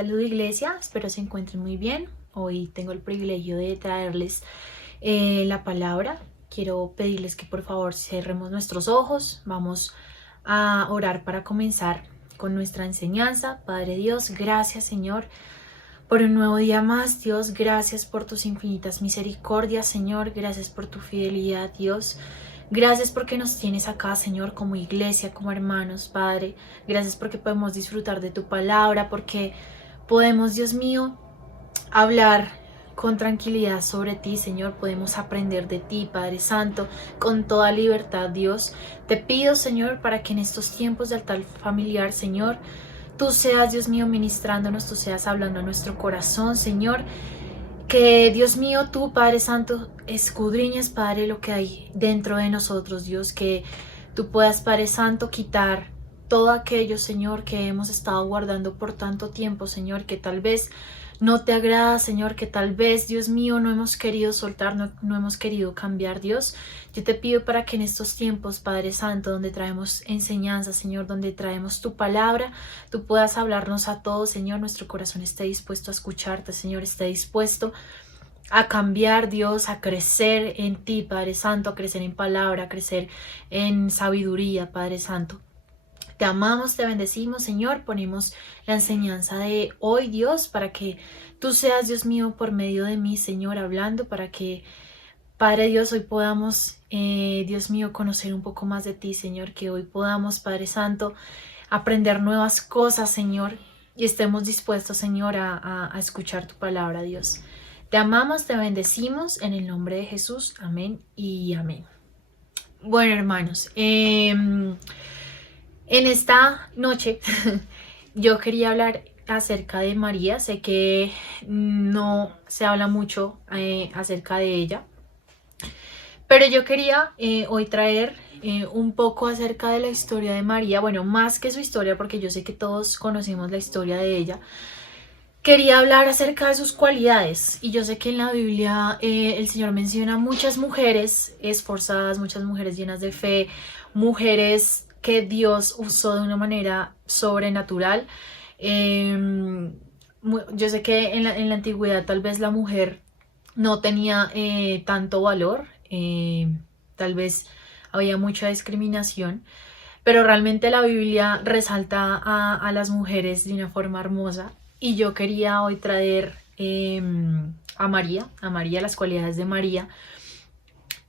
Saludos Iglesia, espero se encuentren muy bien. Hoy tengo el privilegio de traerles la palabra. Quiero pedirles que por favor cerremos nuestros ojos. Vamos a orar para comenzar con nuestra enseñanza. Padre Dios, gracias Señor por un nuevo día más. Dios, gracias por tus infinitas misericordias, Señor. Gracias por tu fidelidad, Dios. Gracias porque nos tienes acá, Señor, como iglesia, como hermanos, Padre. Gracias porque podemos disfrutar de tu palabra, porque podemos, Dios mío, hablar con tranquilidad sobre ti, Señor. Podemos aprender de ti, Padre Santo, con toda libertad, Dios. Te pido, Señor, para que en estos tiempos de altar familiar, Señor, tú seas, Dios mío, ministrándonos, tú seas hablando a nuestro corazón, Señor. Que Dios mío, tú, Padre Santo, escudriñes, Padre, lo que hay dentro de nosotros, Dios, que tú puedas, Padre Santo, quitar todo aquello, Señor, que hemos estado guardando por tanto tiempo, Señor, que tal vez no te agrada, Señor, que tal vez, Dios mío, no hemos querido soltar, no hemos querido cambiar, Dios. Yo te pido para que en estos tiempos, Padre Santo, donde traemos enseñanza, Señor, donde traemos tu palabra, tú puedas hablarnos a todos, Señor. Nuestro corazón esté dispuesto a escucharte, Señor, esté dispuesto a cambiar, Dios, a crecer en ti, Padre Santo, a crecer en palabra, a crecer en sabiduría, Padre Santo. Te amamos, te bendecimos, Señor. Ponemos la enseñanza de hoy, Dios, para que tú seas, Dios mío, por medio de mí, Señor, hablando, para que, Padre Dios, hoy podamos, Dios mío, conocer un poco más de ti, Señor, que hoy podamos, Padre Santo, aprender nuevas cosas, Señor, y estemos dispuestos, Señor, a escuchar tu palabra, Dios. Te amamos, te bendecimos, en el nombre de Jesús. Amén y amén. Bueno, hermanos, en esta noche yo quería hablar acerca de María. Sé que no se habla mucho acerca de ella, pero yo quería hoy traer un poco acerca de la historia de María. Bueno, más que su historia, porque yo sé que todos conocemos la historia de ella. Quería hablar acerca de sus cualidades, y yo sé que en la Biblia el Señor menciona muchas mujeres esforzadas, muchas mujeres llenas de fe, mujeres que Dios usó de una manera sobrenatural. Yo sé que en la antigüedad tal vez la mujer no tenía tanto valor, tal vez había mucha discriminación, pero realmente la Biblia resalta a las mujeres de una forma hermosa. Y yo quería hoy traer a María, las cualidades de María.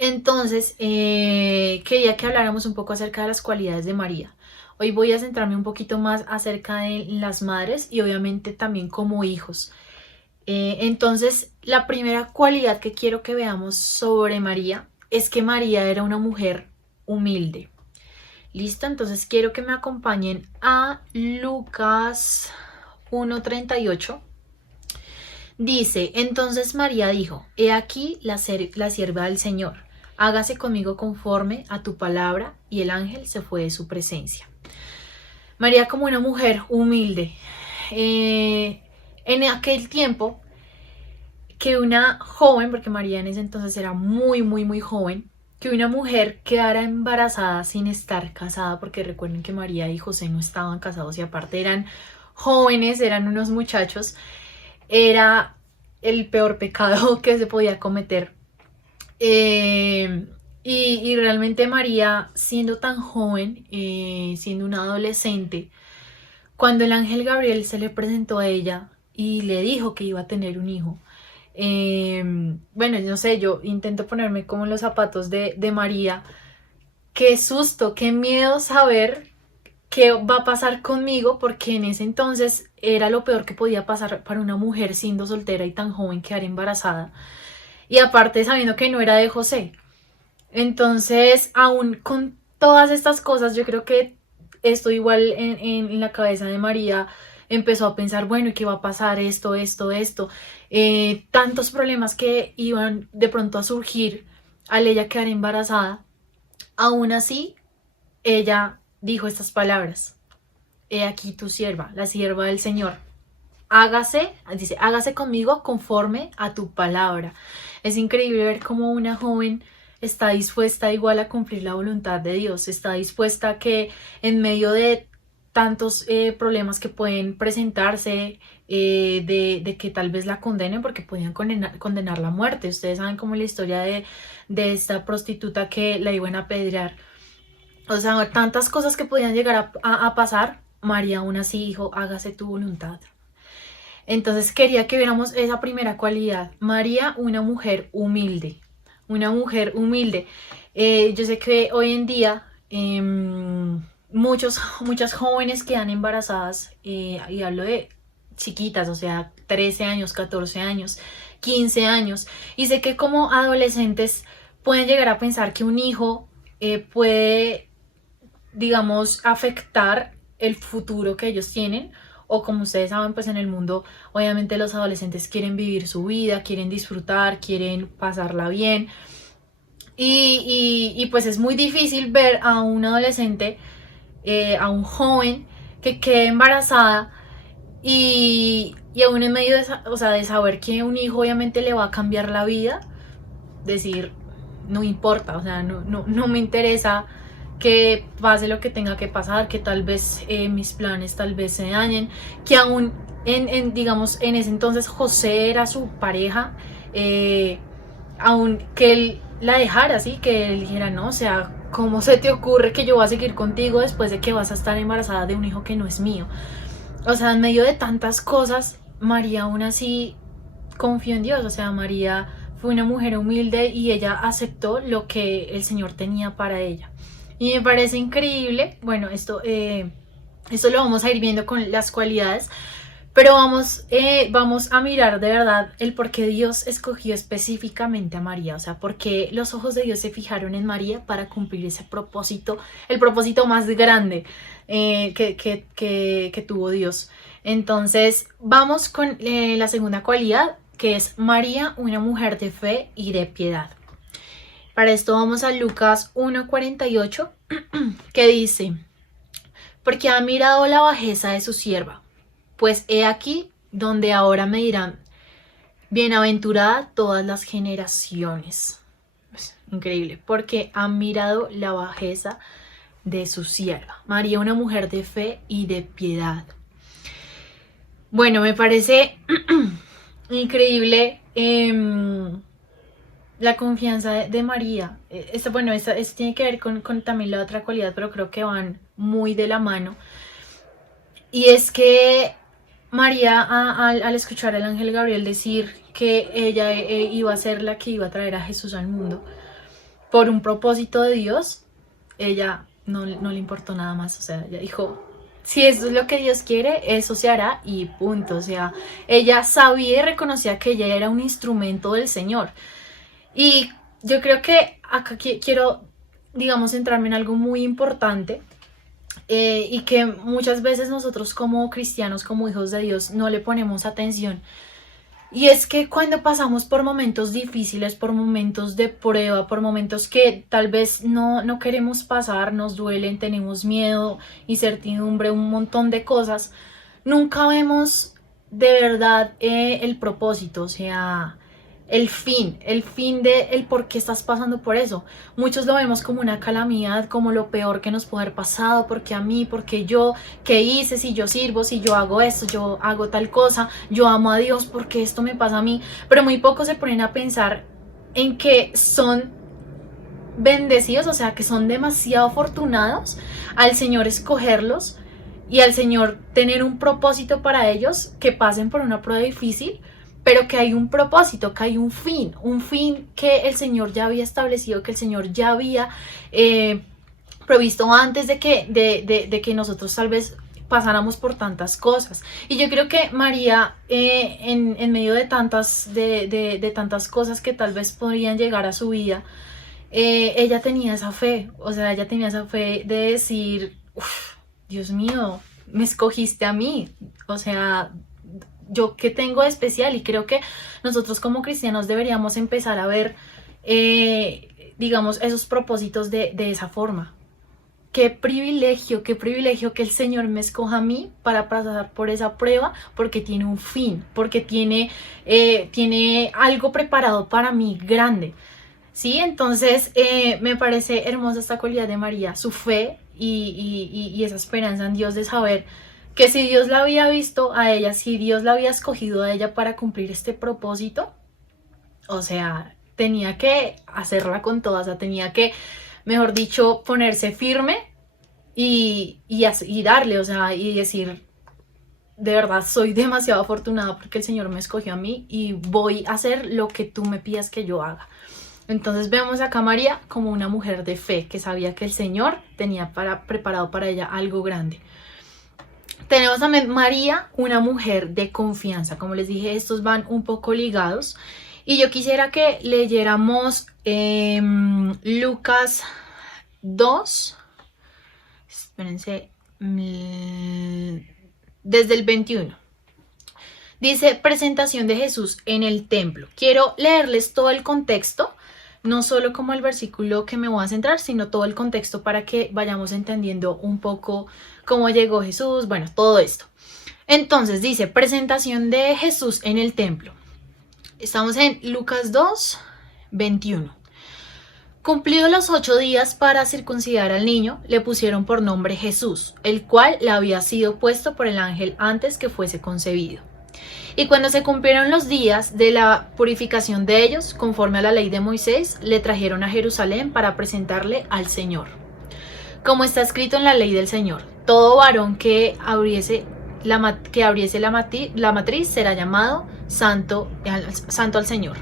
Entonces, quería que habláramos un poco acerca de las cualidades de María. Hoy voy a centrarme un poquito más acerca de las madres y obviamente también como hijos. Entonces, la primera cualidad que quiero que veamos sobre María es que María era una mujer humilde. ¿Listo? Entonces quiero que me acompañen a Lucas 1:38. Dice: entonces María dijo: he aquí la sierva del Señor, hágase conmigo conforme a tu palabra. Y el ángel se fue de su presencia. María, como una mujer humilde, en aquel tiempo, que una joven, porque María en ese entonces era muy joven, que una mujer quedara embarazada sin estar casada, porque recuerden que María y José no estaban casados y aparte eran jóvenes, eran unos muchachos, era el peor pecado que se podía cometer. Y realmente María, siendo tan joven, siendo una adolescente, cuando el ángel Gabriel se le presentó a ella y le dijo que iba a tener un hijo, bueno, no sé, yo intento ponerme como en los zapatos de María. Qué susto, qué miedo saber qué va a pasar conmigo, porque en ese entonces era lo peor que podía pasar para una mujer siendo soltera y tan joven, quedar embarazada. Y aparte sabiendo que no era de José. Entonces, aún con todas estas cosas, yo creo que esto igual en la cabeza de María empezó a pensar, bueno, ¿y qué va a pasar? Esto. Tantos problemas que iban de pronto a surgir al ella quedar embarazada. Aún así, ella dijo estas palabras: he aquí tu sierva, la sierva del Señor. Hágase conmigo conforme a tu palabra. Es increíble ver cómo una joven está dispuesta igual a cumplir la voluntad de Dios, está dispuesta a que en medio de tantos problemas que pueden presentarse, de que tal vez la condenen porque podían condenarla a muerte. Ustedes saben como la historia de esta prostituta que la iban a apedrear. O sea, tantas cosas que podían llegar a pasar. María aún así dijo, hágase tu voluntad. Entonces quería que viéramos esa primera cualidad. María, una mujer humilde. Una mujer humilde. Yo sé que hoy en día muchas jóvenes quedan embarazadas, y hablo de chiquitas, o sea, 13 años, 14 años, 15 años. Y sé que como adolescentes pueden llegar a pensar que un hijo puede, digamos, afectar el futuro que ellos tienen. O como ustedes saben, pues en el mundo obviamente los adolescentes quieren vivir su vida, quieren disfrutar, quieren pasarla bien. Y pues es muy difícil ver a un adolescente, a un joven que quede embarazada y aún en medio de saber que un hijo obviamente le va a cambiar la vida, decir, no importa, o sea, no me interesa que pase lo que tenga que pasar, que tal vez mis planes tal vez se dañen, que aún digamos, en ese entonces José era su pareja, aún que él la dejara así, que él dijera, no, o sea, ¿cómo se te ocurre que yo voy a seguir contigo después de que vas a estar embarazada de un hijo que no es mío? O sea, en medio de tantas cosas, María aún así confió en Dios. O sea, María fue una mujer humilde y ella aceptó lo que el Señor tenía para ella. Y me parece increíble. Bueno, esto lo vamos a ir viendo con las cualidades, pero vamos a mirar de verdad el por qué Dios escogió específicamente a María. O sea, por qué los ojos de Dios se fijaron en María para cumplir ese propósito, el propósito más grande que tuvo Dios. Entonces, vamos con la segunda cualidad, que es María, una mujer de fe y de piedad. Para esto vamos a Lucas 1:48, que dice, porque ha mirado la bajeza de su sierva. Pues he aquí donde ahora me dirán, bienaventurada todas las generaciones. Es increíble, porque han mirado la bajeza de su sierva. María, una mujer de fe y de piedad. Bueno, me parece increíble la confianza de María. Esto tiene que ver con también la otra cualidad, pero creo que van muy de la mano. Y es que María, al escuchar al ángel Gabriel decir que ella iba a ser la que iba a traer a Jesús al mundo por un propósito de Dios, ella no le importó nada más. O sea, ella dijo, si eso es lo que Dios quiere, eso se hará y punto. O sea, ella sabía y reconocía que ella era un instrumento del Señor. Y yo creo que acá quiero, digamos, centrarme en algo muy importante. Y que muchas veces nosotros como cristianos, como hijos de Dios, no le ponemos atención. Y es que cuando pasamos por momentos difíciles, por momentos de prueba, por momentos que tal vez no queremos pasar, nos duelen, tenemos miedo, incertidumbre, un montón de cosas, nunca vemos de verdad el propósito, o sea, el fin de el por qué estás pasando por eso. Muchos lo vemos como una calamidad, como lo peor que nos puede haber pasado, porque a mí, porque yo, ¿qué hice? Si yo sirvo, si yo hago esto, yo hago tal cosa, yo amo a Dios, porque esto me pasa a mí. Pero muy pocos se ponen a pensar en que son bendecidos, o sea, que son demasiado afortunados al Señor escogerlos y al Señor tener un propósito para ellos, que pasen por una prueba difícil, pero que hay un propósito, que hay un fin que el Señor ya había establecido, que el Señor ya había previsto antes de que nosotros tal vez pasáramos por tantas cosas. Y yo creo que María, en medio de tantas cosas que tal vez podrían llegar a su vida, ella tenía esa fe. O sea, ella tenía esa fe de decir, Dios mío, me escogiste a mí, o sea, yo qué tengo de especial. Y creo que nosotros como cristianos deberíamos empezar a ver, digamos, esos propósitos de esa forma. Qué privilegio que el Señor me escoja a mí para pasar por esa prueba, porque tiene un fin, porque tiene algo preparado para mí grande. ¿Sí? Entonces me parece hermosa esta cualidad de María, su fe y esa esperanza en Dios de saber que si Dios la había visto a ella, si Dios la había escogido a ella para cumplir este propósito, o sea, tenía que hacerla con todas, o sea, tenía que, mejor dicho, ponerse firme y darle, o sea, y decir, de verdad, soy demasiado afortunada porque el Señor me escogió a mí y voy a hacer lo que tú me pidas que yo haga. Entonces vemos acá a María como una mujer de fe que sabía que el Señor tenía preparado para ella algo grande. Tenemos también María, una mujer de confianza. Como les dije, estos van un poco ligados. Y yo quisiera que leyéramos Lucas 2. Espérense. Desde el 21. Dice presentación de Jesús en el templo. Quiero leerles todo el contexto, no solo como el versículo que me voy a centrar, sino todo el contexto para que vayamos entendiendo un poco cómo llegó Jesús, bueno, todo esto. Entonces dice presentación de Jesús en el templo. Estamos en Lucas 2, 21. Cumplidos los 8 días para circuncidar al niño, le pusieron por nombre Jesús, el cual le había sido puesto por el ángel antes que fuese concebido. Y cuando se cumplieron los días de la purificación de ellos, conforme a la ley de Moisés, le trajeron a Jerusalén para presentarle al Señor. Como está escrito en la ley del Señor, todo varón que abriese la matriz será llamado santo al Señor.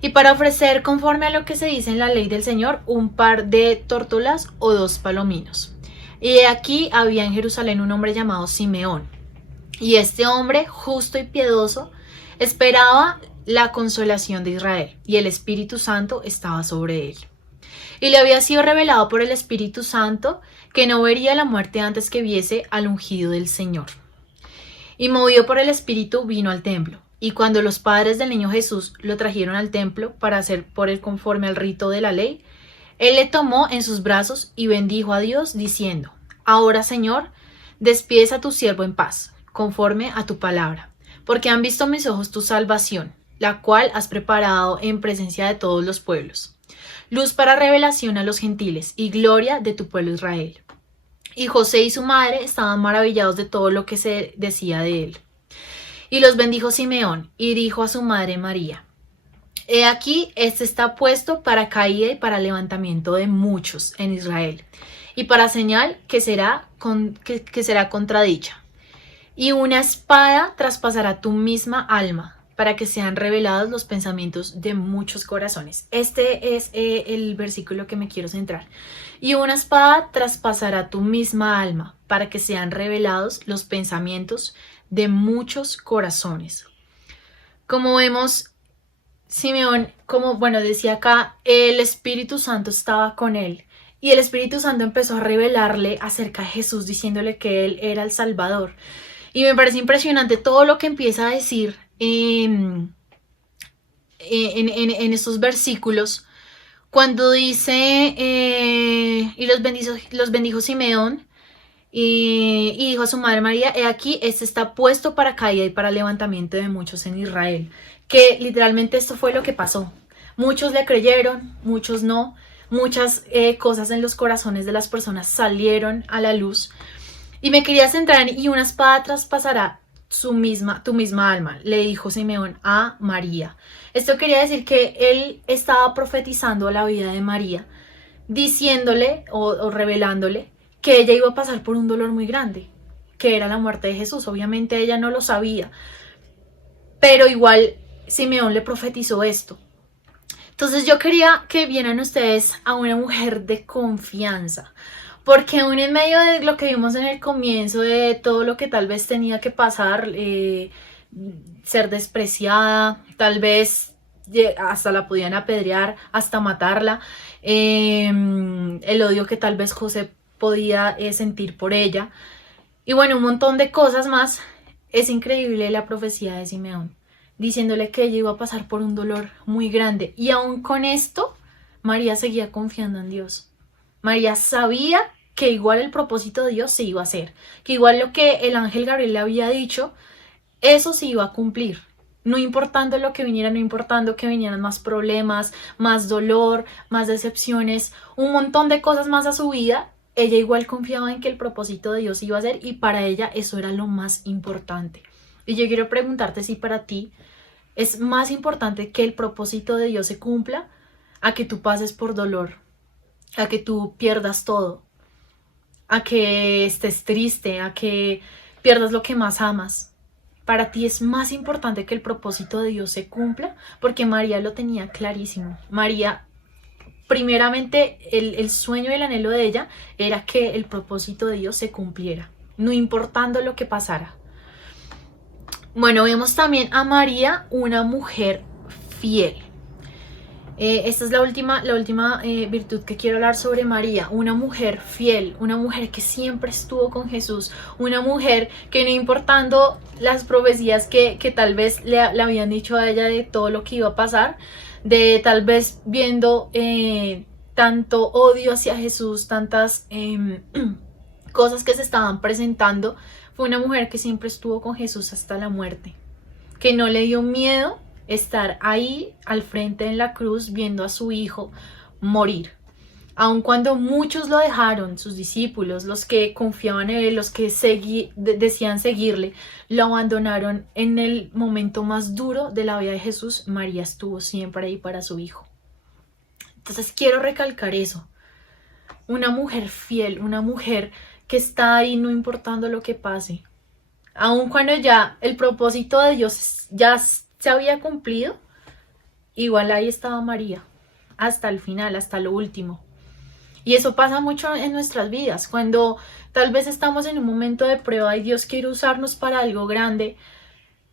Y para ofrecer, conforme a lo que se dice en la ley del Señor, un par de tórtolas o 2 palominos. Y aquí había en Jerusalén un hombre llamado Simeón. Y este hombre, justo y piedoso, esperaba la consolación de Israel, y el Espíritu Santo estaba sobre él. Y le había sido revelado por el Espíritu Santo que no vería la muerte antes que viese al ungido del Señor. Y movido por el Espíritu vino al templo. Y cuando los padres del niño Jesús lo trajeron al templo para hacer por él conforme al rito de la ley, él le tomó en sus brazos y bendijo a Dios diciendo: Ahora, Señor, despides a tu siervo en paz, conforme a tu palabra, porque han visto mis ojos tu salvación, la cual has preparado en presencia de todos los pueblos, luz para revelación a los gentiles y gloria de tu pueblo Israel. Y José y su madre estaban maravillados de todo lo que se decía de él. Y los bendijo Simeón, y dijo a su madre María: He aquí, este está puesto para caída y para levantamiento de muchos en Israel, y para señal que será contradicha. Y una espada traspasará tu misma alma, para que sean revelados los pensamientos de muchos corazones. Este es el versículo que me quiero centrar. Y una espada traspasará tu misma alma, para que sean revelados los pensamientos de muchos corazones. Como vemos, Simeón, decía acá, el Espíritu Santo estaba con él. Y el Espíritu Santo empezó a revelarle acerca de Jesús, diciéndole que él era el Salvador. Y me parece impresionante todo lo que empieza a decir en estos versículos, cuando dice, y los bendijo Simeón, y dijo a su madre María: He aquí, este está puesto para caída y para levantamiento de muchos en Israel. Que literalmente esto fue lo que pasó. Muchos le creyeron, muchos no. Muchas cosas en los corazones de las personas salieron a la luz. Y me quería centrar en: y una espada traspasará tu misma alma, le dijo Simeón a María. Esto quería decir que él estaba profetizando la vida de María, diciéndole o revelándole que ella iba a pasar por un dolor muy grande, que era la muerte de Jesús. Obviamente ella no lo sabía, pero igual Simeón le profetizó esto. Entonces yo quería que vieran ustedes a una mujer de confianza, porque aún en medio de lo que vimos en el comienzo, de todo lo que tal vez tenía que pasar, ser despreciada, tal vez hasta la podían apedrear, hasta matarla, el odio que tal vez José podía sentir por ella, y bueno, un montón de cosas más. Es increíble la profecía de Simeón, diciéndole que ella iba a pasar por un dolor muy grande, y aún con esto María seguía confiando en Dios. María sabía que igual el propósito de Dios se iba a hacer, que igual lo que el ángel Gabriel le había dicho, eso se iba a cumplir. No importando lo que viniera, no importando que vinieran más problemas, más dolor, más decepciones, un montón de cosas más a su vida, ella igual confiaba en que el propósito de Dios iba a ser y para ella eso era lo más importante. Y yo quiero preguntarte si para ti es más importante que el propósito de Dios se cumpla a que tú pases por dolor, a que tú pierdas todo, a que estés triste, a que pierdas lo que más amas. Para ti es más importante que el propósito de Dios se cumpla, porque María lo tenía clarísimo. María, primeramente, el sueño y el anhelo de ella era que el propósito de Dios se cumpliera, no importando lo que pasara. Bueno, vemos también a María, una mujer fiel. Esta es la última virtud que quiero hablar sobre María, una mujer fiel, una mujer que siempre estuvo con Jesús, una mujer que no importando las profecías que tal vez le habían dicho a ella de todo lo que iba a pasar, de tal vez viendo tanto odio hacia Jesús, tantas cosas que se estaban presentando, fue una mujer que siempre estuvo con Jesús hasta la muerte, que no le dio miedo estar ahí al frente en la cruz viendo a su hijo morir. Aun cuando muchos lo dejaron, sus discípulos, los que confiaban en él, los que decían seguirle, lo abandonaron en el momento más duro de la vida de Jesús, María estuvo siempre ahí para su hijo. Entonces quiero recalcar eso. Una mujer fiel, una mujer que está ahí no importando lo que pase. Aun cuando ya el propósito de Dios ya se había cumplido, igual ahí estaba María, hasta el final, hasta lo último. Y eso pasa mucho en nuestras vidas, cuando tal vez estamos en un momento de prueba y Dios quiere usarnos para algo grande.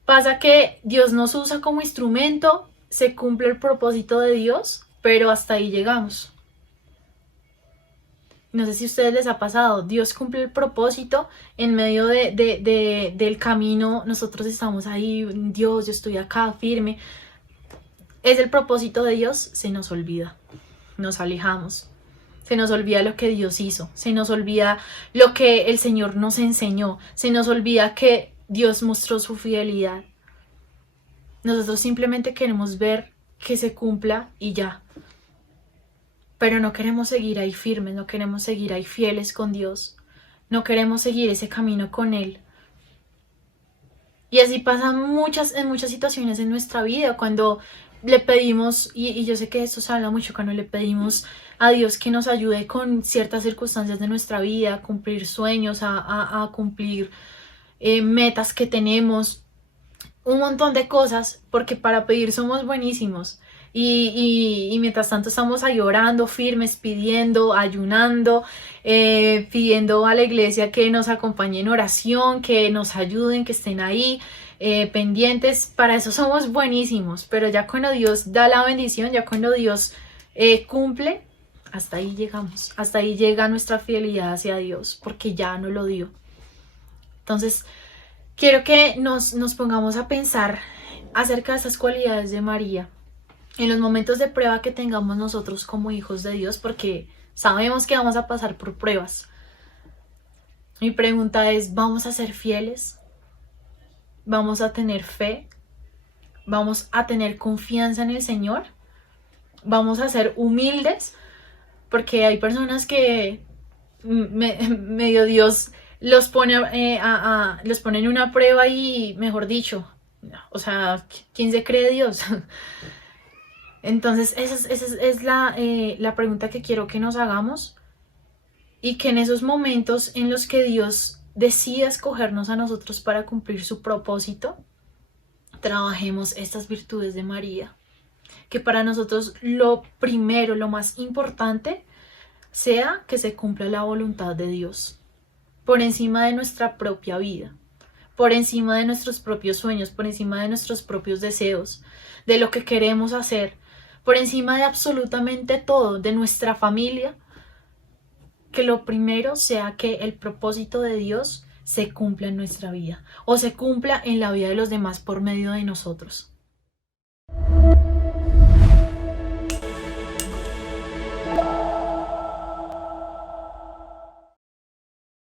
Pasa que Dios nos usa como instrumento, se cumple el propósito de Dios, pero hasta ahí llegamos. No sé si a ustedes les ha pasado, Dios cumple el propósito, en medio del camino nosotros estamos ahí, Dios, yo estoy acá firme. Es el propósito de Dios, se nos olvida, nos alejamos, se nos olvida lo que Dios hizo, se nos olvida lo que el Señor nos enseñó, se nos olvida que Dios mostró su fidelidad. Nosotros simplemente queremos ver que se cumpla y ya. Pero no queremos seguir ahí firmes, no queremos seguir ahí fieles con Dios, no queremos seguir ese camino con Él. Y así pasan en muchas situaciones en nuestra vida, cuando le pedimos, y yo sé que esto se habla mucho, cuando le pedimos a Dios que nos ayude con ciertas circunstancias de nuestra vida, a cumplir sueños, a cumplir metas que tenemos, un montón de cosas, porque para pedir somos buenísimos. Y mientras tanto estamos ahí orando, firmes, pidiendo, ayunando, pidiendo a la iglesia que nos acompañe en oración, que nos ayuden, que estén ahí pendientes. Para eso somos buenísimos, pero ya cuando Dios da la bendición, ya cuando Dios cumple, hasta ahí llegamos, hasta ahí llega nuestra fidelidad hacia Dios, porque ya no lo dio. Entonces, quiero que nos pongamos a pensar acerca de esas cualidades de María en los momentos de prueba que tengamos nosotros como hijos de Dios, porque sabemos que vamos a pasar por pruebas. Mi pregunta es, ¿vamos a ser fieles? ¿Vamos a tener fe? ¿Vamos a tener confianza en el Señor? ¿Vamos a ser humildes? Porque hay personas que medio Dios los pone, los pone en una prueba y, mejor dicho, o sea, ¿quién se cree Dios? Entonces esa es la pregunta que quiero que nos hagamos, y que en esos momentos en los que Dios decida escogernos a nosotros para cumplir su propósito, trabajemos estas virtudes de María. Que para nosotros lo primero, lo más importante, sea que se cumpla la voluntad de Dios, por encima de nuestra propia vida, por encima de nuestros propios sueños, por encima de nuestros propios deseos, de lo que queremos hacer, por encima de absolutamente todo, de nuestra familia. Que lo primero sea que el propósito de Dios se cumpla en nuestra vida, o se cumpla en la vida de los demás por medio de nosotros.